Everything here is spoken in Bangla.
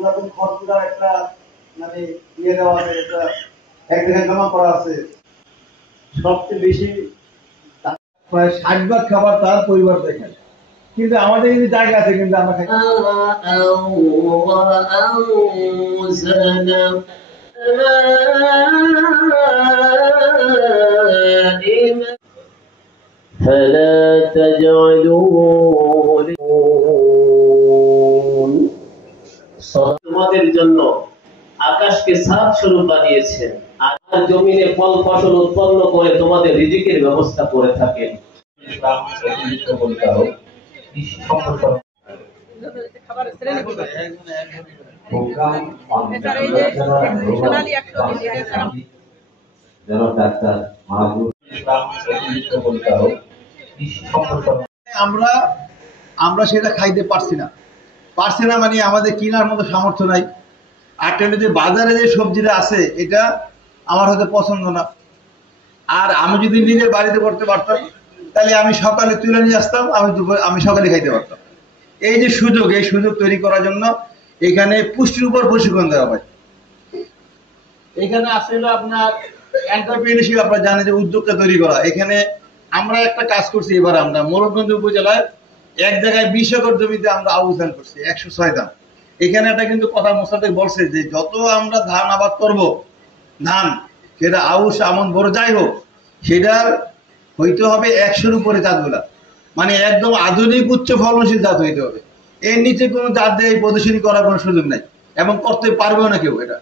পুরাতন খরচুরার একটা মানে ইয়ে দেওয়া আছে, একটা এক জায়গায় জমা করা আছে। সবচেয়ে বেশি প্রায় 60 ভাগ খাবার তার পরিবার দেখেন, কিন্তু আমাদের কিন্তু জায়গা আছে, কিন্তু আমরা খাই। فلا تجعلوا তোমাদের জন্য আকাশকে ছাদ স্বরূপ বানিয়েছেন আর জমিনে ফল ফসল উৎপন্ন করে তোমাদের রিজিকের ব্যবস্থা করে থাকেন। আমরা সেটা খাইতে পারছি না মানে আমাদের কেনার মতো সামর্থ্য নাই। আর যদি বাজারে যে সবজিটা আছে এটা আমার হয়তো পছন্দ না, আর আমি যদি নিজের বাড়িতে করতে পারতাম তাহলে আমি সকালে তুলে নিয়ে আসতাম, আমি সকালে খাইতে পারতাম। এই যে সুযোগ, এই সুযোগ তৈরি করার জন্য এখানে পুষ্টির উপর প্রশিক্ষণ দেওয়া হয়। এখানে আসলে আপনার এন্টারপ্রেনারশিপ, আপনারা জানেন যে উদ্যোক্তা তৈরি করা। এখানে আমরা একটা কাজ করছি, এবার আমরা মোরবগঞ্জ উপজেলায় এক জায়গায় 20 একর জমিতে আমরা আউশ ধান করছি, 106 ধান। এখানে একটা কিন্তু কথা মোসাদ্দেক বলছে যে যত আমরা ধান আবাদ করব, ধান সেটা আউশ আমন বড় যাই হোক, সেটার হইতে হবে 100-র উপরে জাতগুলা, মানে একদম আধুনিক উচ্চ ফলনশীল জাত হইতে হবে। এর নিচে কোনো জাত দিয়ে প্রদর্শনী করার কোনো সুযোগ নাই এবং করতে পারবেও না কেউ এটা।